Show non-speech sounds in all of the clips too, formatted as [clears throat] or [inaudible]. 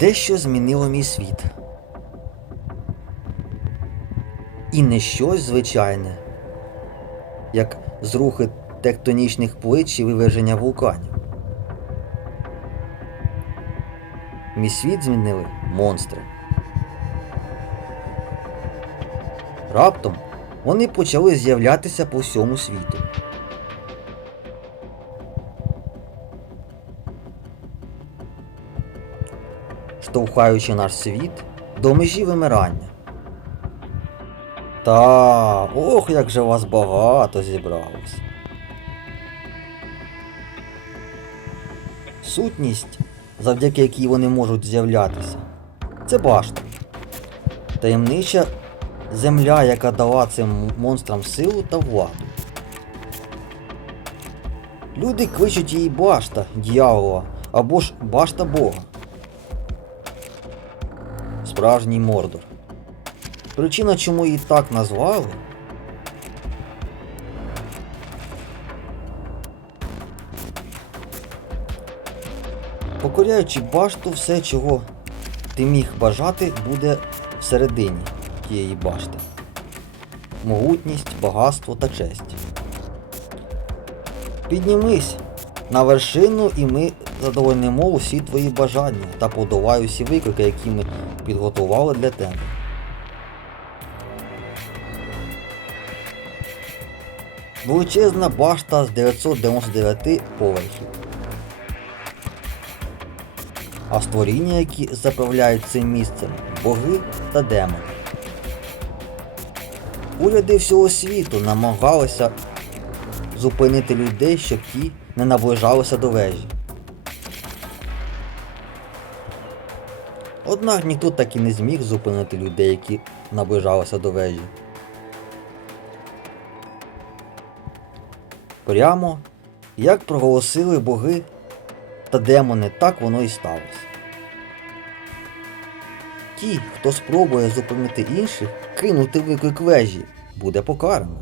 Дещо змінило мій світ. І не щось звичайне, як зрухи тектонічних плит чи виверження вулканів. Мій світ змінили монстри. Раптом вони почали з'являтися по всьому світу. Штовхаючи наш світ до межі вимирання. Та, ох, як же вас багато зібралось. Сутність, завдяки якій вони можуть з'являтися, це башта. Таємнича земля, яка дала цим монстрам силу та владу. Люди кличуть її башта дьявола або ж башта Бога. Справжній Мордор. Причина, чому її так назвали. Покоряючи башту, все, чого ти міг бажати, буде всередині тієї башти. Могутність, багатство та честь. Піднімись на вершину і ми задовольнимо усі твої бажання та подолай усі виклики, які ми підготували для тебе. Величезна башта з 999 поверхів. А створіння, які заправляють цим місцем, боги та демони. Уряди всього світу намагалися зупинити людей, щоб ті не наближалися до вежі. Однак ніхто так і не зміг зупинити людей, які наближалися до вежі. Прямо як проголосили боги та демони, так воно і сталося. Ті, хто спробує зупинити інших, кинути виклик вежі, буде покарано.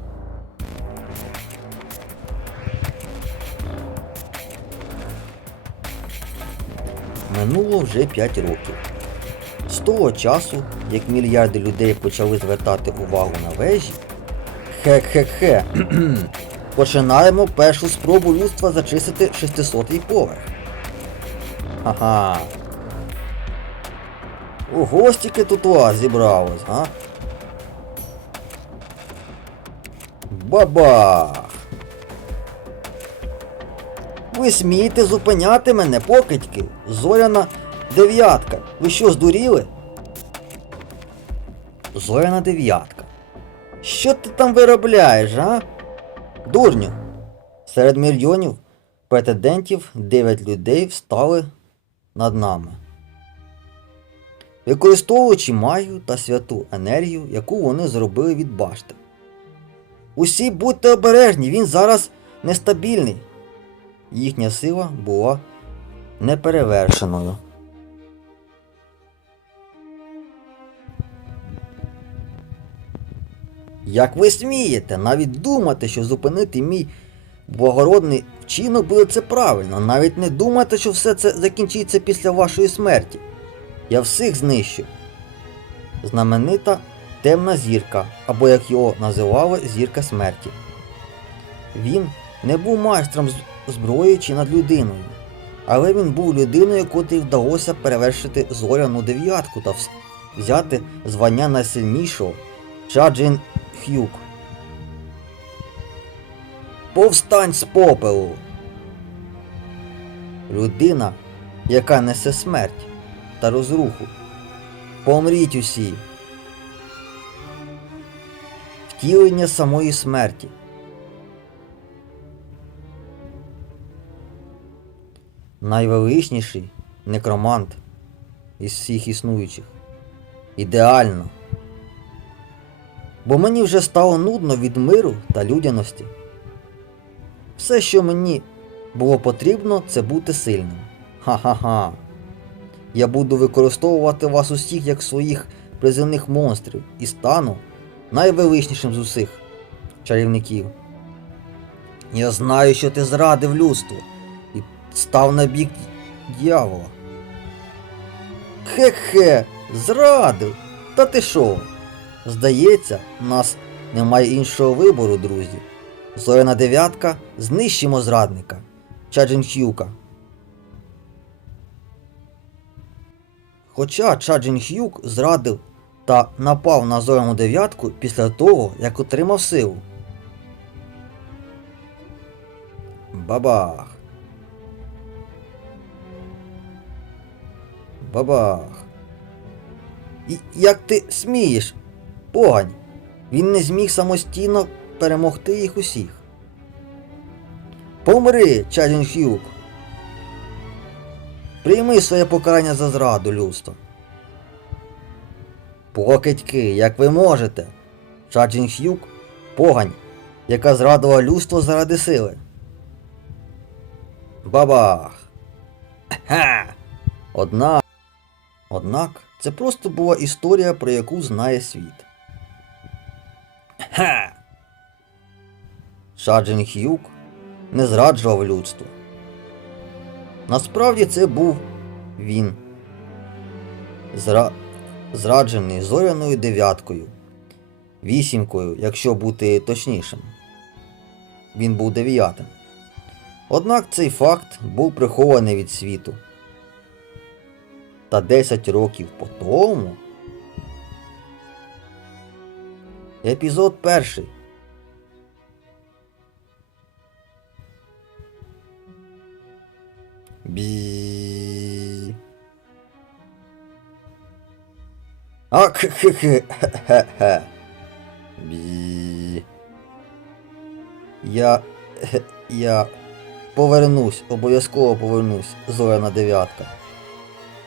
Минуло вже 5 років. З того часу, як мільярди людей почали звертати увагу на вежі, хек-хек-хе, [clears throat] починаємо першу спробу людства зачистити 600-й поверх. Ага. Ого, стільки тут вас зібралось, га? Бабах! Ви смієте зупиняти мене, покидьки? Зоряна дев'ятка. Ви що, здуріли? Зоряна дев'ятка. Що ти там виробляєш, а? Дурню. Серед мільйонів претендентів 9 людей встали над нами. Використовуючи магію та святу енергію, яку вони зробили від башти. Усі будьте обережні, він зараз нестабільний. Їхня сила була неперевершеною. Як ви смієте навіть думати, що зупинити мій благородний вчинок буде це правильно, навіть не думайте, що все це закінчиться після вашої смерті. Я всіх знищу. Знаменита темна зірка, або як його називали зірка смерті. Він не був майстром зброї чи над людиною, але він був людиною, котрій вдалося перевершити зоряну дев'ятку та взяти звання найсильнішого Чаджин Х'юк. Повстань з попелу! Людина, яка несе смерть та розруху. Помріть усі. Втілення самої смерті. Найвеличніший некромант із всіх існуючих. Ідеально. Бо мені вже стало нудно від миру та людяності. Все, що мені було потрібно, це бути сильним. Ха-ха-ха. Я буду використовувати вас усіх як своїх приземних монстрів і стану найвеличнішим з усіх чарівників. Я знаю, що ти зрадив людство і став на бік дьявола. Хе-хе, зрадив. Та ти що? Здається, у нас немає іншого вибору, друзі. Зоряна дев'ятка, знищимо зрадника. Чаджин Х'юка. Хоча Чаджин Х'юк зрадив та напав на зоряну дев'ятку після того, як отримав силу. Бабах. Бабах. І як ти смієш? Погань. Він не зміг самостійно перемогти їх усіх. Помри, Чадін Х'юк. Прийми своє покарання за зраду, людство. Покидьки, як ви можете. Чаджін Х'юк погань, яка зрадила людство заради сили. Бабах. Ха! Однак. Однак це просто була історія, про яку знає світ. Ха! Шаджин Х'юк не зраджував людству. Насправді це був він. Зра... Зраджений зоряною дев'яткою. Вісімкою, якщо бути точнішим. Він був дев'ятим. Однак цей факт був прихований від світу. Та 10 років по тому. Епізод перший. Бі. А хе-хе-хе. Хе-хе. Бі. Я. Я повернусь, обов'язково повернусь, зоряна дев'ятка.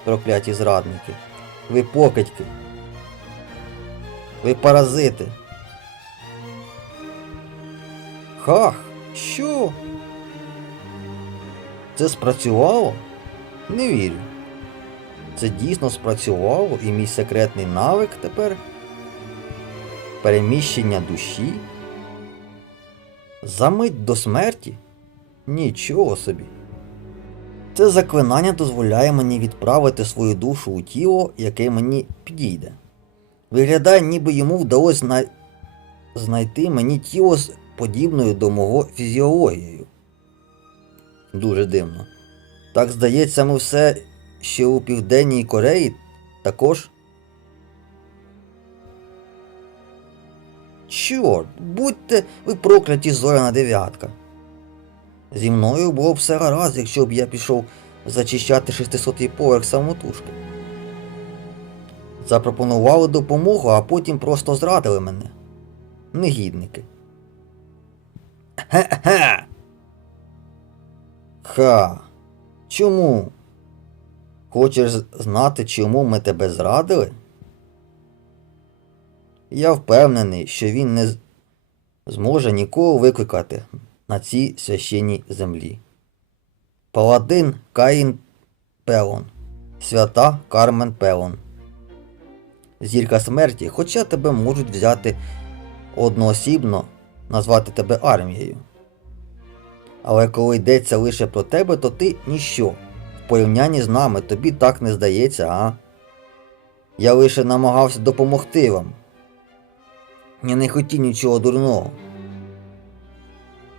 Прокляті зрадники. Ви покидьки. Ви паразити. Хах, що? Це спрацювало? Не вірю. Це дійсно спрацювало і мій секретний навик тепер переміщення душі? За мить до смерті? Нічого собі. Це заклинання дозволяє мені відправити свою душу у тіло, яке мені підійде. Виглядає, ніби йому вдалося зна... знайти мені тіло з подібною до мого фізіологією. Дуже дивно. Так здається, ми все ще у Південній Кореї також. Чорт, будьте ви прокляті зоряна дев'ятка. Зі мною було б все гаразд, якщо б я пішов зачищати 600-й поверх самотужки. Запропонували допомогу, а потім просто зрадили мене. Негідники. Хе-хе. Ха. Чому? Хочеш знати, чому ми тебе зрадили? Я впевнений, що він не зможе нікого викликати на цій священній землі. Паладин Каїн Пелон. Свята Кармен Пелон. Зірка смерті, хоча тебе можуть взяти одноосібно, назвати тебе армією. Але коли йдеться лише про тебе, то ти ніщо. В порівнянні з нами тобі так не здається, а? Я лише намагався допомогти вам. Я не хотів нічого дурного.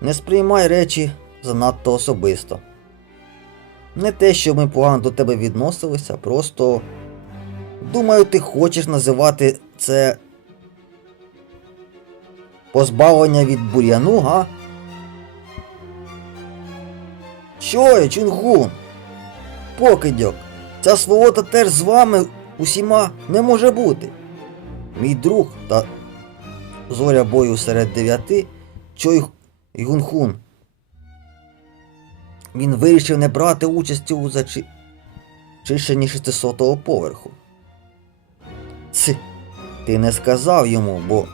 Не сприймай речі занадто особисто. Не те, що ми погано до тебе відносилися, просто. Думаю, ти хочеш називати це позбавлення від бур'яну, га? Що я, Чунгун? Покидьок, ця сволота теж з вами усіма не може бути. Мій друг та зоря бою серед дев'яти Чой Юнхун. Він вирішив не брати участі у зачищенні 600-го поверху. Ці, ти не сказав йому, бо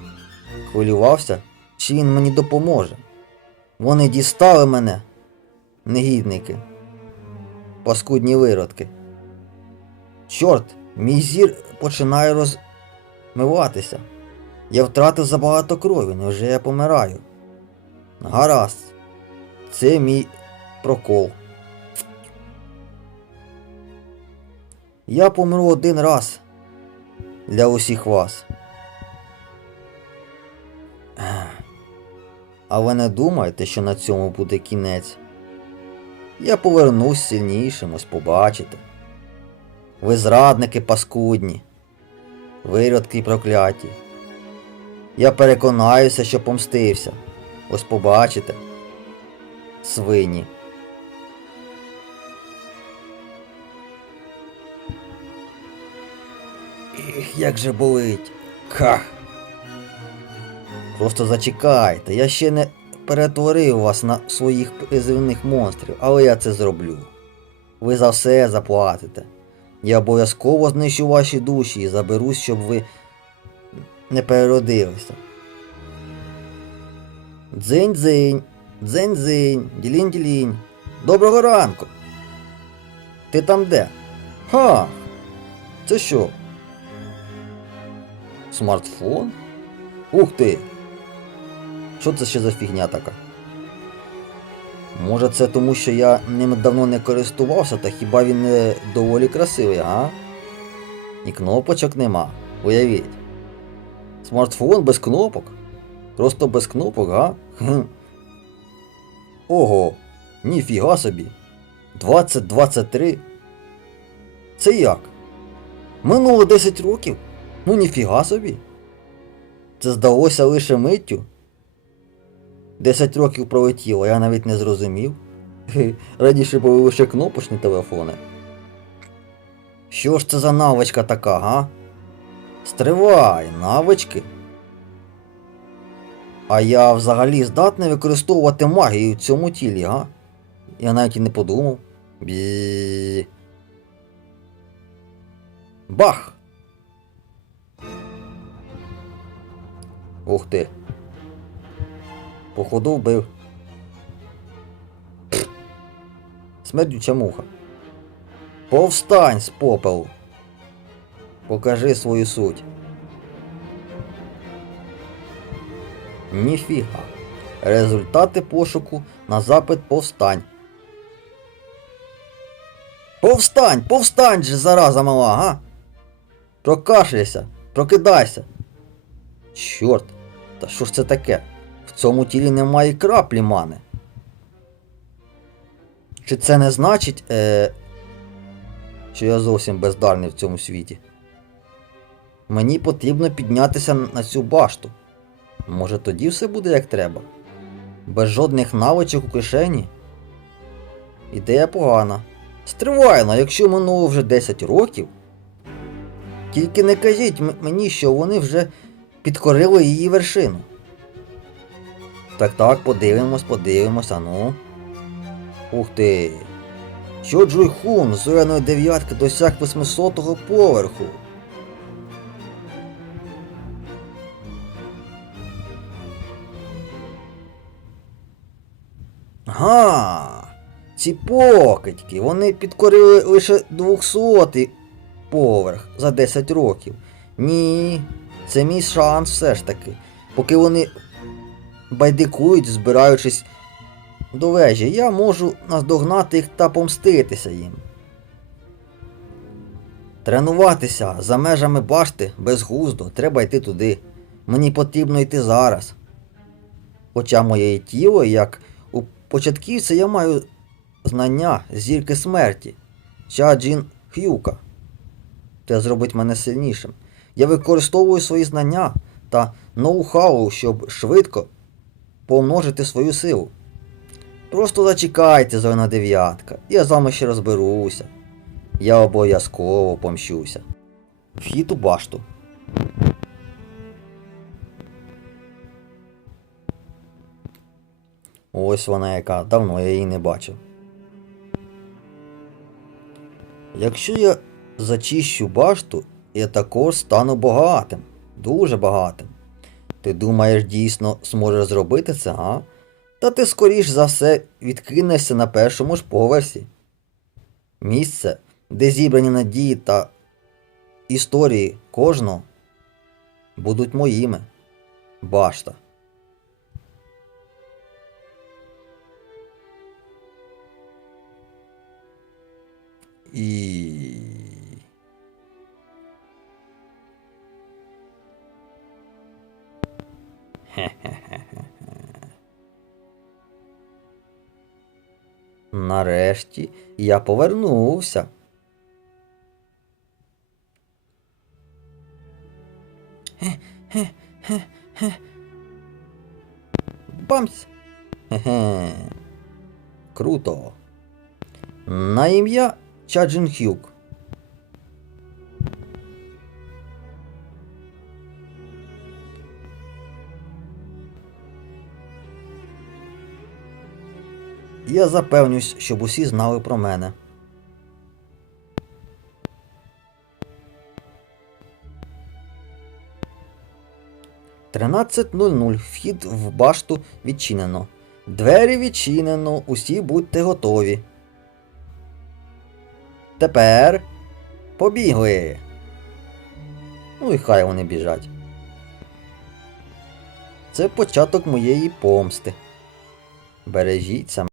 хвилювався, чи він мені допоможе. Вони дістали мене, негідники, паскудні виродки. Чорт, мій зір починає розмиватися. Я втратив забагато крові, невже я помираю? Гаразд, це мій прокол. Я помру один раз для усіх вас. А ви не думаєте, що на цьому буде кінець? Я повернусь сильнішим, ось побачите. Ви зрадники паскудні, виродки прокляті. Я переконаюся, що помстився. Ось побачите. Свині. Ех, як же болить. Ха. Просто зачекайте, я ще не перетворив вас на своїх призивних монстрів, але я це зроблю. Ви за все заплатите. Я обов'язково знищу ваші душі і заберусь, щоб ви не переродилися. Дзинь-дзинь, дзинь-дзинь, ділінь-ділінь. Доброго ранку. Ти там де? Ха! Це що? Смартфон? Ух ти! Що це ще за фігня така? Може це тому, що я ним давно не користувався, та хіба він не доволі красивий, а? І кнопочок нема. Уявіть. Смартфон без кнопок? Просто без кнопок? Хм. Ого, ніфіга собі. 2023. Це як? Минуло 10 років? Ну ніфіга собі. Це здалося лише миттю. 10 років пролетіло, я навіть не зрозумів. Раніше були лише кнопочні телефони. Що ж це за навичка така, га? Стривай, навички. А я взагалі здатний використовувати магію в цьому тілі, га? Я навіть і не подумав. Бі. Бах! Ух ти. Походу вбив. Смердюча муха. Повстань з попелу. Покажи свою суть. Ніфіга. Результати пошуку на запит повстань. Повстань! Повстань же, зараза мала, га? Прокашляйся, прокидайся. Чорт, та що ж це таке? В цьому тілі немає краплі мани. Чи це не значить, е, що я зовсім бездарний в цьому світі? Мені потрібно піднятися на цю башту. Може тоді все буде як треба? Без жодних навичок у кишені? Ідея погана. Стривайно, якщо минуло вже 10 років. Тільки не кажіть мені, що вони вже підкорили її вершину. Так так, подивимось, подивимось, а ну. Ух ти. Що Джуйхун з зоряної дев'ятки досяг 800-го поверху. Га, ці покидьки, вони підкорили лише 200-й поверх за 10 років. Ні, це мій шанс все ж таки. Поки вони байдикують, збираючись до вежі, я можу наздогнати їх та помститися їм. Тренуватися за межами башти безглуздо, треба йти туди. Мені потрібно йти зараз. Хоча моє тіло, як у початківця, я маю знання зірки смерті. Чаджін Х'юка. Це зробить мене сильнішим. Я використовую свої знання та ноу-хау, щоб швидко помножити свою силу. Просто зачекайте, зорна дев'ятка, я з вами ще розберуся. Я обов'язково помщуся. Вхід у башту. Ось вона яка, давно я її не бачив. Якщо я зачищу башту, я також стану багатим. Дуже багатим. Ти думаєш, дійсно зможеш зробити це, а? Та ти скоріш за все відкинешся на першому ж поверсі. Місце, де зібрані надії та історії кожного будуть моїми. Башта. І Нарешті я повернувся. Бамсь! Хе-хе. Круто. На ім'я Чаджин Хюк. Я запевнюсь, щоб усі знали про мене. Тринадцять. Вхід в башту відчинено. Двері відчинено. Усі будьте готові. Тепер побігли. Ну і хай вони біжать. Це початок моєї помсти. Бережіть саме.